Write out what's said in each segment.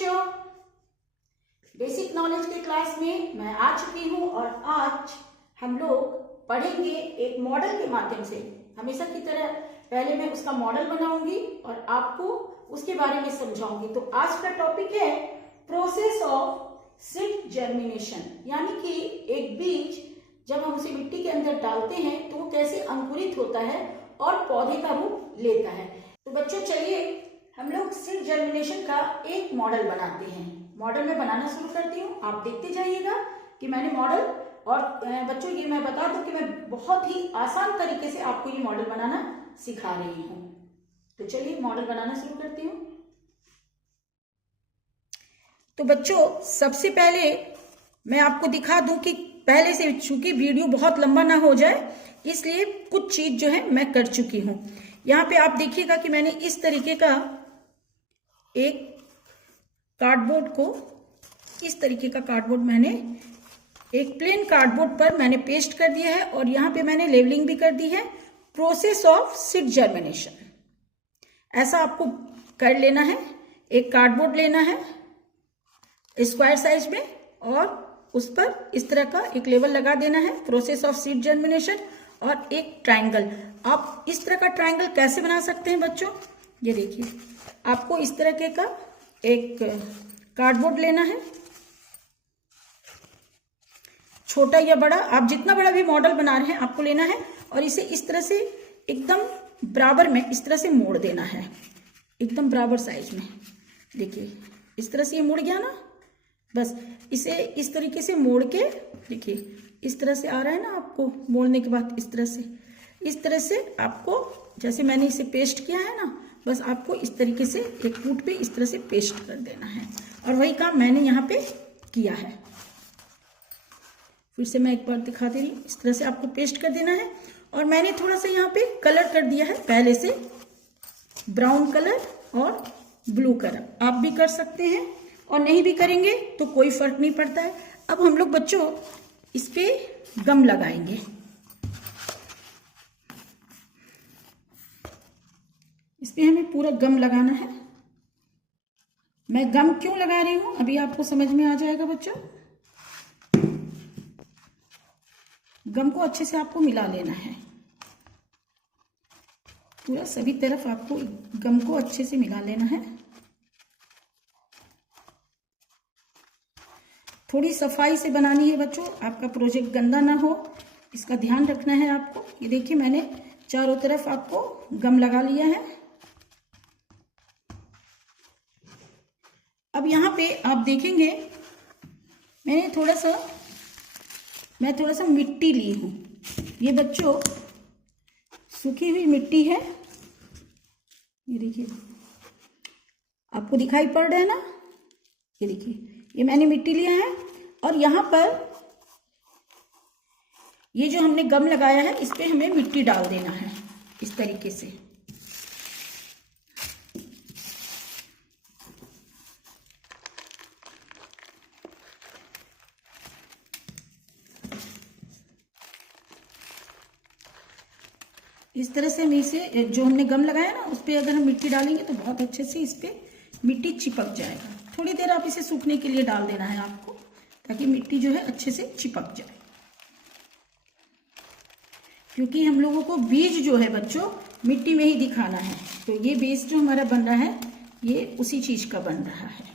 बच्चों, basic knowledge के class में मैं आ चुकी हूँ और आज हम लोग पढ़ेंगे एक मॉडल के माध्यम से। हमेशा की तरह पहले मैं उसका मॉडल बनाऊंगी और आपको उसके बारे में समझाऊंगी। तो आज का टॉपिक है प्रोसेस ऑफ सीड जर्मिनेशन, यानी कि एक बीज जब हम उसे मिट्टी के अंदर डालते हैं तो वो कैसे अंकुरित होता है और पौधे का रूप लेता है। तो बच्चों चलिए हम लोग सीड जर्मिनेशन का एक मॉडल बनाते हैं। मॉडल में बनाना शुरू करती हूँ, आप देखते जाइएगा कि मैंने मॉडल, और बच्चों ये मैं बता दूं कि मैं बहुत ही आसान तरीके से आपको ये मॉडल बनाना सिखा रही हूँ। तो चलिए मॉडल बनाना शुरू करती हूँ। तो बच्चों सबसे पहले मैं आपको दिखा दूं कि पहले से, चूंकि वीडियो बहुत लंबा ना हो जाए इसलिए कुछ चीज जो है मैं कर चुकी हूँ। यहाँ पे आप देखिएगा कि मैंने इस तरीके का एक कार्डबोर्ड को, इस तरीके का कार्डबोर्ड मैंने एक प्लेन कार्डबोर्ड पर मैंने पेस्ट कर दिया है और यहाँ पे मैंने लेबलिंग भी कर दी है, प्रोसेस ऑफ सीड जर्मिनेशन। ऐसा आपको कर लेना है। एक कार्डबोर्ड लेना है स्क्वायर साइज में और उस पर इस तरह का एक लेबल लगा देना है, प्रोसेस ऑफ सीड जर्मिनेशन, और एक ट्रायंगल। आप इस तरह का ट्रायंगल कैसे बना सकते हैं बच्चों, ये देखिए, आपको इस तरह का एक कार्डबोर्ड लेना है, छोटा या बड़ा, आप जितना बड़ा भी मॉडल बना रहे हैं आपको लेना है, और इसे इस तरह से एकदम बराबर में इस तरह से मोड़ देना है, एकदम बराबर साइज में। देखिए इस तरह से ये मुड़ गया ना, बस इसे इस तरीके से मोड़ के, देखिए इस तरह से आ रहा है ना, आपको मोड़ने के बाद इस तरह से आपको, जैसे मैंने इसे पेस्ट किया है ना, बस आपको इस तरीके से एक फूट पे इस तरह से पेस्ट कर देना है। और वही काम मैंने यहाँ पे किया है। फिर से मैं एक बार दिखा दे रही हूँ, इस तरह से आपको पेस्ट कर देना है। और मैंने थोड़ा सा यहाँ पे कलर कर दिया है पहले से, ब्राउन कलर और ब्लू कलर। आप भी कर सकते हैं और नहीं भी करेंगे तो कोई फर्क नहीं पड़ता है। अब हम लोग बच्चों इस पे गम लगाएंगे। इस पे हमें पूरा गम लगाना है। मैं गम क्यों लगा रही हूं अभी आपको समझ में आ जाएगा बच्चों। गम को अच्छे से आपको मिला लेना है, पूरा सभी तरफ आपको गम को अच्छे से मिला लेना है। थोड़ी सफाई से बनानी है बच्चों, आपका प्रोजेक्ट गंदा ना हो, इसका ध्यान रखना है आपको। ये देखिए मैंने चारों तरफ आपको गम लगा लिया है। अब यहाँ पे आप देखेंगे मैं थोड़ा सा मिट्टी ली हूँ। ये बच्चों सूखी हुई मिट्टी है, ये देखिए आपको दिखाई पड़ रहा है ना, ये देखिए ये मैंने मिट्टी लिया है। और यहाँ पर ये जो हमने गम लगाया है इस पे हमें मिट्टी डाल देना है इस तरीके से। इस तरह से हम इसे, जो हमने गम लगाया ना उस पे अगर हम मिट्टी डालेंगे तो बहुत अच्छे से इस पे मिट्टी चिपक जाएगा। थोड़ी देर आप इसे सूखने के लिए डाल देना है आपको, ताकि मिट्टी जो है अच्छे से चिपक जाए। क्योंकि हम लोगों को बीज जो है बच्चों मिट्टी में ही दिखाना है, तो ये बेस जो हमारा बन रहा है ये उसी चीज का बन रहा है।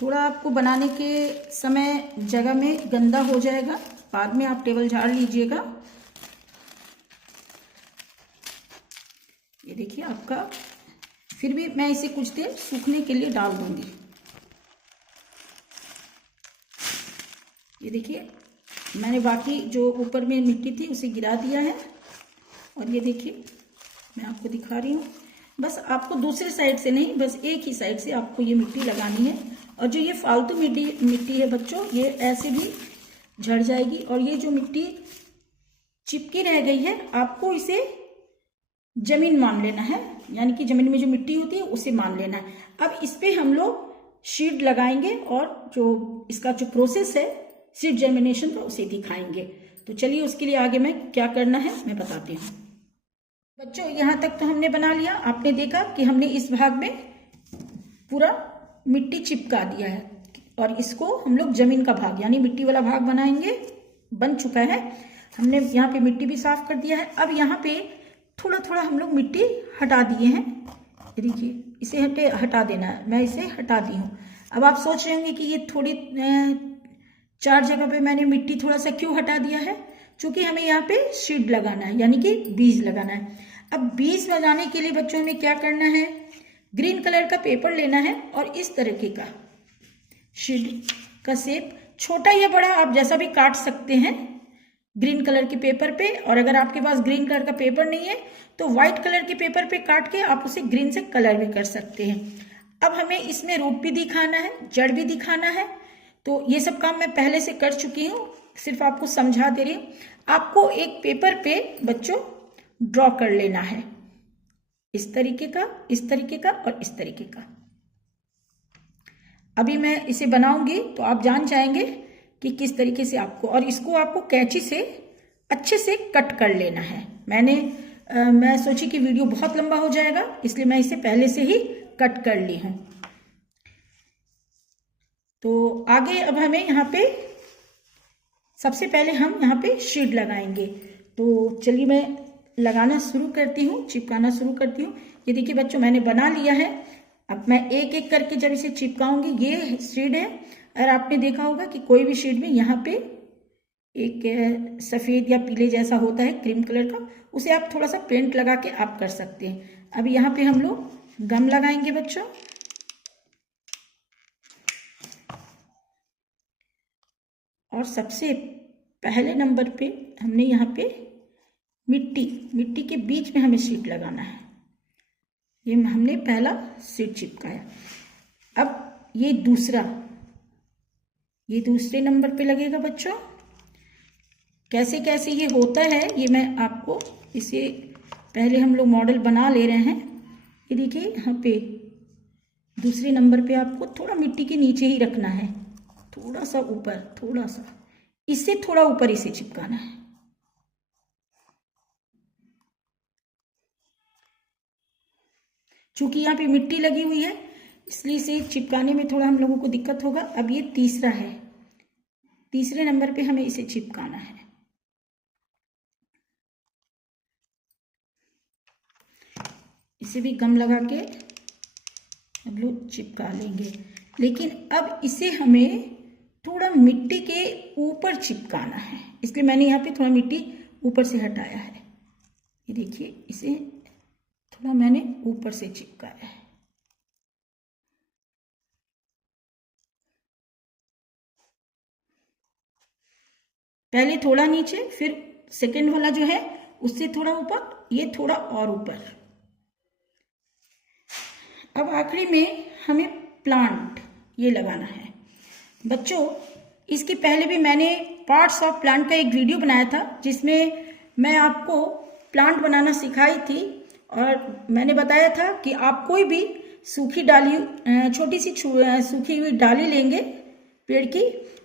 थोड़ा आपको बनाने के समय जगह में गंदा हो जाएगा, बाद में आप टेबल झाड़ लीजिएगा। ये देखिए आपका, फिर भी मैं इसे कुछ देर सूखने के लिए डाल दूंगी। ये देखिए मैंने बाकी जो ऊपर में मिट्टी थी उसे गिरा दिया है। और ये देखिए मैं आपको दिखा रही हूँ, बस आपको दूसरे साइड से नहीं, बस एक ही साइड से आपको ये मिट्टी लगानी है। और जो ये फालतू मिट्टी है बच्चों ये ऐसे भी झड़ जाएगी। और ये जो मिट्टी चिपकी रह गई है आपको इसे जमीन मान लेना है, यानी कि जमीन में जो मिट्टी होती है उसे मान लेना है। अब इस पे हम लोग शीट लगाएंगे और जो इसका जो प्रोसेस है सीड जर्मिनेशन का उसे दिखाएंगे। तो चलिए उसके लिए आगे मैं क्या करना है मैं बताती हूँ। बच्चों यहाँ तक तो हमने बना लिया। आपने देखा कि हमने इस भाग में पूरा मिट्टी चिपका दिया है और इसको हम लोग जमीन का भाग यानी मिट्टी वाला भाग बनाएंगे। बन चुका है, हमने यहाँ पे मिट्टी भी साफ कर दिया है। अब यहाँ पे थोड़ा थोड़ा हम लोग मिट्टी हटा दिए हैं। देखिए इसे हटा देना है, मैं इसे हटा दी हूँ। अब आप सोच रहे होंगे कि ये थोड़ी 4 जगह पे मैंने मिट्टी थोड़ा सा क्यों हटा दिया है, क्योंकि हमें यहाँ पे सीड लगाना है यानी कि बीज लगाना है। अब बीज लगाने के लिए बच्चों हमें क्या करना है, ग्रीन कलर का पेपर लेना है और इस तरीके का सीड का शेप छोटा या बड़ा आप जैसा भी काट सकते हैं ग्रीन कलर के पेपर पे। और अगर आपके पास ग्रीन कलर का पेपर नहीं है तो व्हाइट कलर के पेपर पे काट के आप उसे ग्रीन से कलर भी कर सकते हैं। अब हमें इसमें रूट भी दिखाना है, जड़ भी दिखाना है। तो ये सब काम मैं पहले से कर चुकी हूँ, सिर्फ आपको समझा दे रही हूँ। आपको एक पेपर पे बच्चों ड्रॉ कर लेना है, इस तरीके का, इस तरीके का और इस तरीके का। अभी मैं इसे बनाऊंगी तो आप जान जाएंगे कि किस तरीके से आपको, और इसको आपको कैंची से अच्छे से कट कर लेना है। मैं सोची कि वीडियो बहुत लंबा हो जाएगा इसलिए मैं इसे पहले से ही कट कर ली हूँ। तो आगे अब हमें यहाँ पे सबसे पहले हम यहाँ पे शीड लगाएंगे। तो चलिए मैं लगाना शुरू करती हूँ, चिपकाना शुरू करती हूँ। ये देखिए बच्चों मैंने बना लिया है। अब मैं एक एक करके जब इसे चिपकाऊंगी, ये शीड है। और आपने देखा होगा कि कोई भी शीड में यहाँ पे एक सफ़ेद या पीले जैसा होता है क्रीम कलर का, उसे आप थोड़ा सा पेंट लगा के आप कर सकते हैं। अब यहाँ पे हम लोग गम लगाएंगे बच्चों। और सबसे पहले नंबर पे हमने यहाँ पे मिट्टी के बीच में हमें शीट लगाना है। ये हमने पहला शीट चिपकाया। अब ये दूसरे नंबर पे लगेगा बच्चों। कैसे कैसे ये होता है ये मैं आपको, इसे पहले हम लोग मॉडल बना ले रहे हैं। ये देखिए यहाँ पे दूसरे नंबर पे आपको थोड़ा मिट्टी के नीचे ही रखना है, थोड़ा सा ऊपर, थोड़ा सा इससे थोड़ा ऊपर इसे चिपकाना है। चूंकि यहाँ पे मिट्टी लगी हुई है इसलिए इसे चिपकाने में थोड़ा हम लोगों को दिक्कत होगा। अब ये तीसरा है, तीसरे नंबर पे हमें इसे चिपकाना है। इसे भी गम लगा के हम लोग चिपका लेंगे, लेकिन अब इसे हमें थोड़ा मिट्टी के ऊपर चिपकाना है, इसलिए मैंने यहाँ पे थोड़ा मिट्टी ऊपर से हटाया है। ये देखिए इसे थोड़ा मैंने ऊपर से चिपकाया है। पहले थोड़ा नीचे, फिर सेकंड वाला जो है उससे थोड़ा ऊपर, ये थोड़ा और ऊपर। अब आखिरी में हमें प्लांट ये लगाना है बच्चों। इसके पहले भी मैंने पार्ट्स ऑफ प्लांट का एक वीडियो बनाया था जिसमें मैं आपको प्लांट बनाना सिखाई थी और मैंने बताया था कि आप कोई भी सूखी डाली, छोटी सी सूखी हुई डाली लेंगे पेड़ की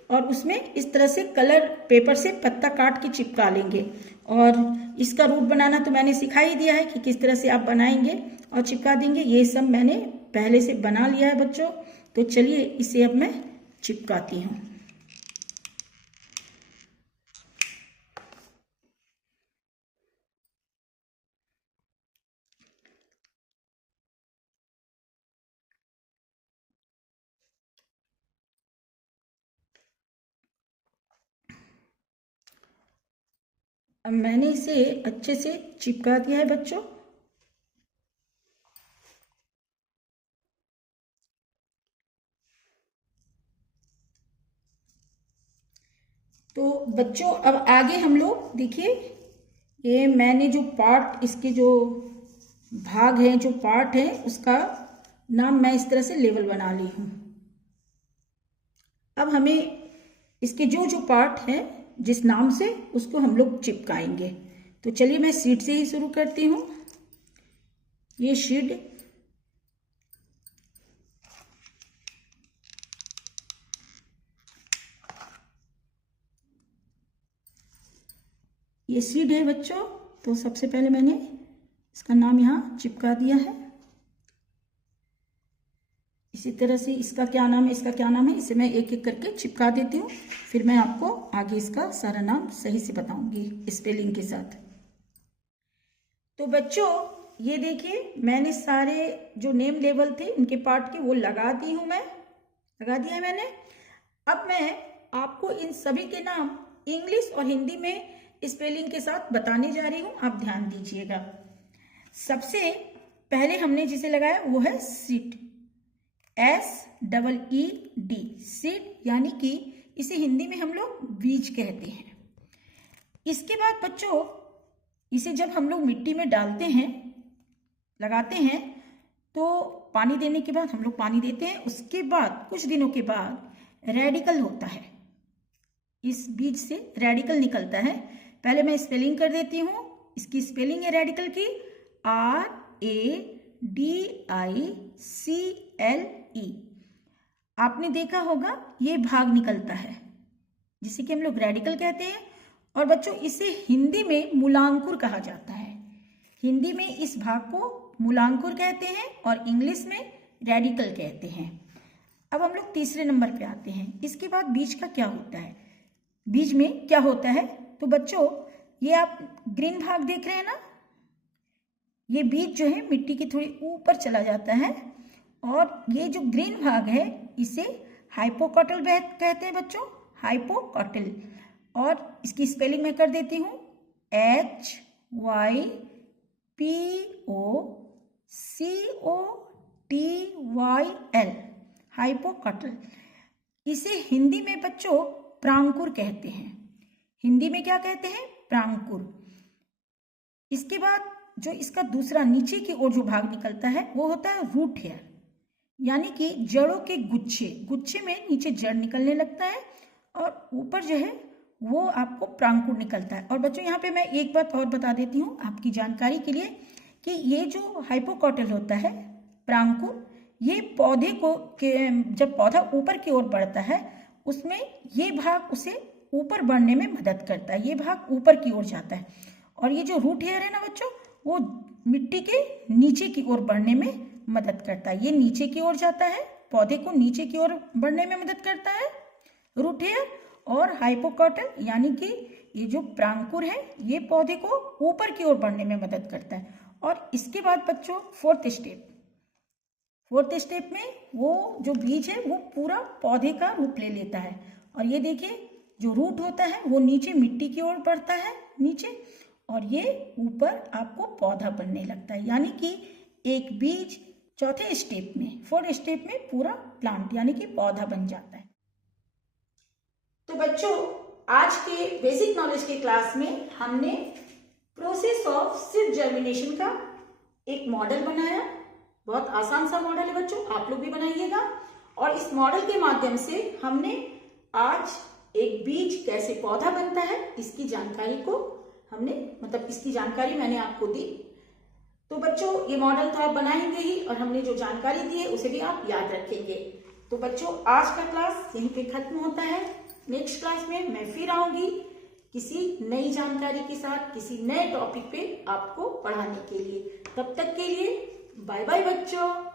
और उसमें इस तरह से कलर पेपर से पत्ता काट के चिपका लेंगे। और इसका रूट बनाना तो मैंने सिखा ही दिया है कि किस तरह से आप बनाएंगे और चिपका देंगे। ये सब मैंने पहले से बना लिया है बच्चों। तो चलिए इसे अब मैं चिपकाती हूँ। अब मैंने इसे अच्छे से चिपका दिया है बच्चों। तो बच्चों अब आगे हम लोग देखिए, ये मैंने जो पार्ट, इसके जो भाग है, जो पार्ट है, उसका नाम मैं इस तरह से लेवल बना ली हूँ। अब हमें इसके जो जो पार्ट है जिस नाम से, उसको हम लोग चिपकाएंगे। तो चलिए मैं शीट से ही शुरू करती हूँ। ये शीट ये सीड है बच्चों, तो सबसे पहले मैंने इसका नाम यहाँ चिपका दिया है। इसी तरह से इसका क्या नाम है, इसका क्या नाम है, इसे मैं एक एक करके चिपका देती हूँ। फिर मैं आपको आगे इसका सारा नाम सही से बताऊंगी स्पेलिंग के साथ। तो बच्चों ये देखिए, मैंने सारे जो नेम लेबल थे उनके पार्ट के वो लगा दी हूँ, मैं लगा दिया है मैंने। अब मैं आपको इन सभी के नाम इंग्लिश और हिंदी में स्पेलिंग के साथ बताने जा रही हूँ, आप ध्यान दीजिएगा। सबसे पहले हमने जिसे लगाया वो है सीड, SEED, सीड, यानी कि इसे हिंदी में हम लोग बीज कहते हैं। इसके बाद बच्चों इसे जब हम लोग मिट्टी में डालते हैं, लगाते हैं, तो पानी देने के बाद हम लोग पानी देते हैं, उसके बाद कुछ दिनों के बाद रेडिकल होता है, इस बीज से रेडिकल निकलता है। पहले मैं स्पेलिंग कर देती हूँ। इसकी स्पेलिंग है रेडिकल की RADICLE। आपने देखा होगा ये भाग निकलता है जिसे कि हम लोग रेडिकल कहते हैं। और बच्चों इसे हिंदी में मूलांकुर कहा जाता है। हिंदी में इस भाग को मूलांकुर कहते हैं और इंग्लिश में रेडिकल कहते हैं। अब हम लोग तीसरे नंबर पे आते हैं। इसके बाद बीज का क्या होता है, बीज में क्या होता है। तो बच्चों ये आप ग्रीन भाग देख रहे हैं ना, ये बीज जो है मिट्टी के थोड़ी ऊपर चला जाता है और ये जो ग्रीन भाग है इसे हाइपोकॉटल कहते हैं बच्चों, हाइपोकॉटल। और इसकी स्पेलिंग मैं कर देती हूँ HYPOCOTYL, हाइपोकॉटल। इसे हिंदी में बच्चों प्रांकुर कहते हैं। हिंदी में क्या कहते हैं, प्रांकुर। इसके बाद जो इसका दूसरा नीचे की ओर जो भाग निकलता है वो होता है रूट हेयर, यानी कि जड़ों के गुच्छे, गुच्छे में नीचे जड़ निकलने लगता है और ऊपर जो है वो आपको प्रांकुर निकलता है। और बच्चों यहाँ पे मैं एक बात और बता देती हूँ आपकी जानकारी के लिए कि ये जो हाइपोकॉटल होता है, प्रांकुर, ये पौधे को जब पौधा ऊपर की ओर बढ़ता है उसमें ये भाग उसे ऊपर बढ़ने में मदद करता है, ये भाग ऊपर की ओर जाता है। और ये जो रूट हेयर है ना बच्चों, वो मिट्टी के नीचे की ओर बढ़ने में मदद करता है। ये नीचे की ओर जाता है, पौधे को नीचे की ओर बढ़ने में मदद करता है रूट हेयर। और हाइपोकॉटल यानी कि ये जो प्रांकुर है ये पौधे को ऊपर की ओर बढ़ने में मदद करता है। और इसके बाद बच्चों फोर्थ स्टेप में वो जो बीज है वो पूरा पौधे का रूप ले लेता है। और ये देखिए जो रूट होता है वो नीचे मिट्टी की ओर बढ़ता है नीचे, और ये ऊपर आपको पौधा बनने लगता है। यानी कि एक बीज चौथे स्टेप में, फोर्थ स्टेप में पूरा प्लांट यानी कि पौधा बन जाता है। तो बच्चों आज के बेसिक नॉलेज के क्लास में हमने प्रोसेस ऑफ सीड जर्मिनेशन का एक मॉडल बनाया। बहुत आसान सा मॉडल है बच्चों, आप लोग भी बनाइएगा। और इस मॉडल के माध्यम से हमने आज एक बीज कैसे पौधा बनता है इसकी जानकारी को इसकी जानकारी मैंने आपको दी। तो बच्चों ये मॉडल तो आप बनाएंगे ही और हमने जो जानकारी दी है उसे भी आप याद रखेंगे। तो बच्चों आज का क्लास यहीं पे खत्म होता है। नेक्स्ट क्लास में मैं फिर आऊंगी किसी नई जानकारी के साथ, किसी नए टॉपिक पे आपको पढ़ाने के लिए। तब तक के लिए बाय बाय बच्चों।